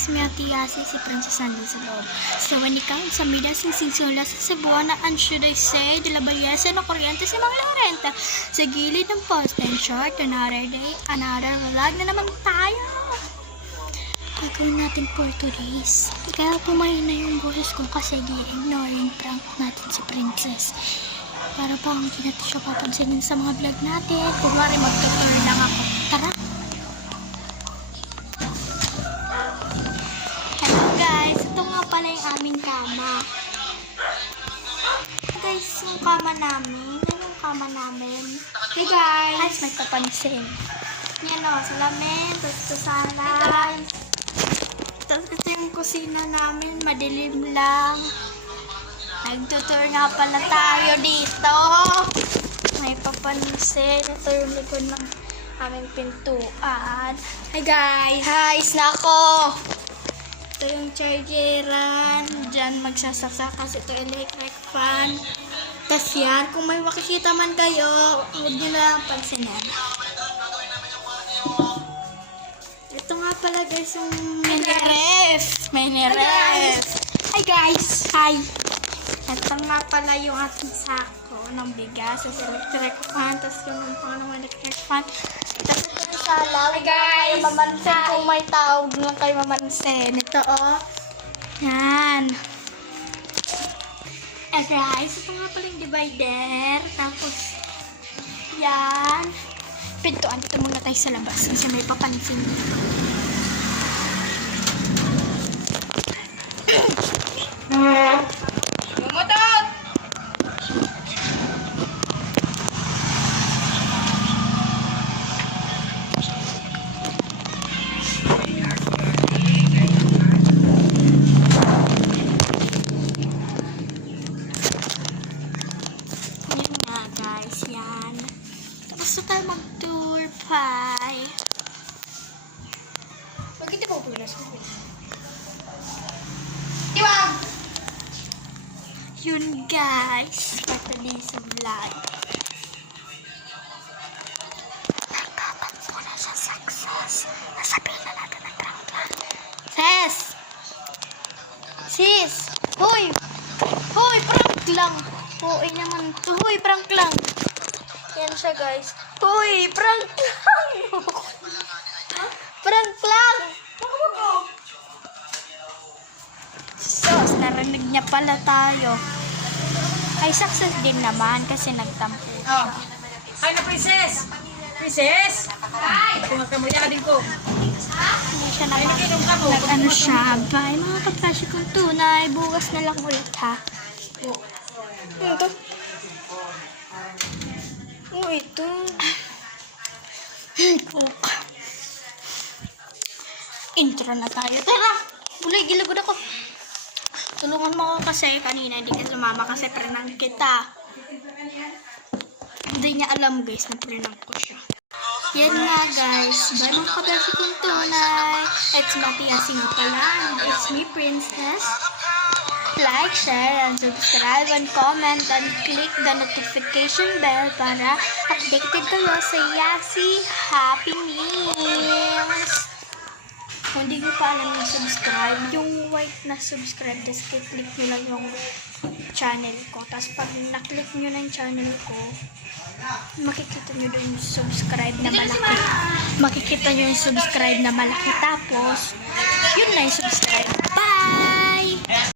It's me, Ate Yasi, si Princess nandun sa loob. So, when ikaw sa middle sing sinsula sa Cebuana, and should I say, de la belleza na kuryente si Mang Laurenta. Sa gilid ng post and short, another day, another vlog na naman tayo. Gagawin natin for today's. Kaya pumahin na yung boses ko kasi i-ignoring prank natin si Princess. Para pa hindi natin siya papansinin sa mga vlog natin. Kumari mag-tutor lang ako. Tara! Hello guys! Ito nga pala yung aming kama. Guys, yung kama namin. Ano yung kama namin? Hey guys! May papansin. Yan o, salamin. Tapos salad. Tapos ito yung kusina namin. Madilim lang. Nagtutur nga pala tayo dito. May papansin. Ito yung likod ng aming pintuan. Hi guys! Hi! Snako! Ito yung chargeran. Diyan magsasaksak kasi ito electric fan. Tapos yan, kung may makikita man kayo, huwag nyo na lang pansinin. Ito nga pala guys yung mini ref. Mini ref. Hi guys! Hi! Ito nga pala yung ating sako ng bigas sa electric fan. Tapos yung pang electric fan. Tapos ito yung salaw. Hi guys! Mamansin kung may tawag lang kayo mamansin. Ito oh. Yan. Eh guys, ito nga pala yung divider. Tapos yan. Pintuan. Ito muna tayo sa labas. Kasi may papansin dito. Yan. Tapos na tayo mag-tour pie. Bakit di ba pulas ko? Iwag! Yun guys. For today's vlog. Nagtatat muna sa success. Nasabihin na natin ang prank lang. Sis! Sis! Hoy! Hoy! Prank lang! Hoy naman to. Hoy! Prank lang! Yan siya guys. Hoy! Prank lang! Prank lang! Sos, narinig niya pala tayo. Ay, success din naman kasi nagtampo siya. Hi na princess! Princess! Hi! Kumakamaya din ko. Hindi siya naman. Nag-ano siya. Bye mga kapashi kong tunay. Bukas na lang ulit ha. Ano to? Oh, ito. Cook. Intro na tayo. Tara! Bulay, gilagod ako. Tulungan mo ako kasi kanina hindi ka sumama kasi prank kita. Hindi niya alam guys na prank ko siya. Yan nga guys. Bye mga kapashi kong tunay. It's Matiasi nga pala. It's me, Princess. Like, share, and subscribe, and comment, and click the notification bell para updated kayo sa Yasi Happy Meals. Kung hindi nyo pa alam yung subscribe, yung white na subscribe, tapos click nyo lang yung channel ko. Tapos pag na-click nyo na yung channel ko, makikita nyo doon yung subscribe na malaki. Makikita nyo yung subscribe na malaki. Tapos, yun na yung subscribe. Bye!